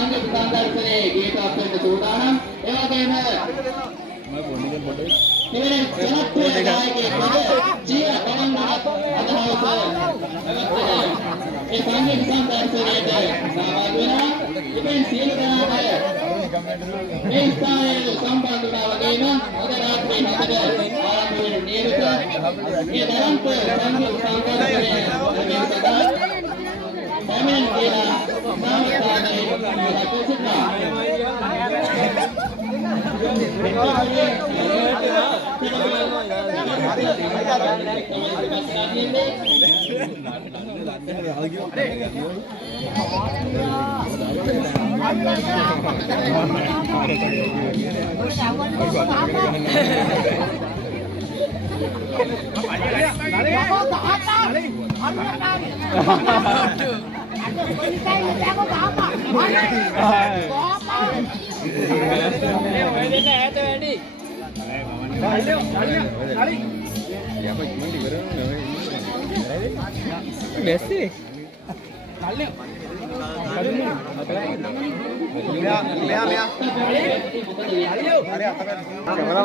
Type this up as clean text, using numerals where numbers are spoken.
සංගීත සංදර්ශනයේ ගීතවත් වෙන්න සූදානම්. ඒ වගේම මෙවැනි ජනප්‍රිය ගායකයෙක් ජීව බලන්නාත් අදහස ඒ සංගීත සංදර්ශනයට සහභාගී වෙනවා. ඉතින් සියලු දෙනාට මේ ස්ථානයේ සම්බන්ධ වුණා වගේම අද රාත්‍රියේ 9ට ආරම්භ වෙන නියමිත මේ දරන්ත සංගීත සංදර්ශනයේ පැමිණ කියලා සාමකාමී රැකසිටා Kamera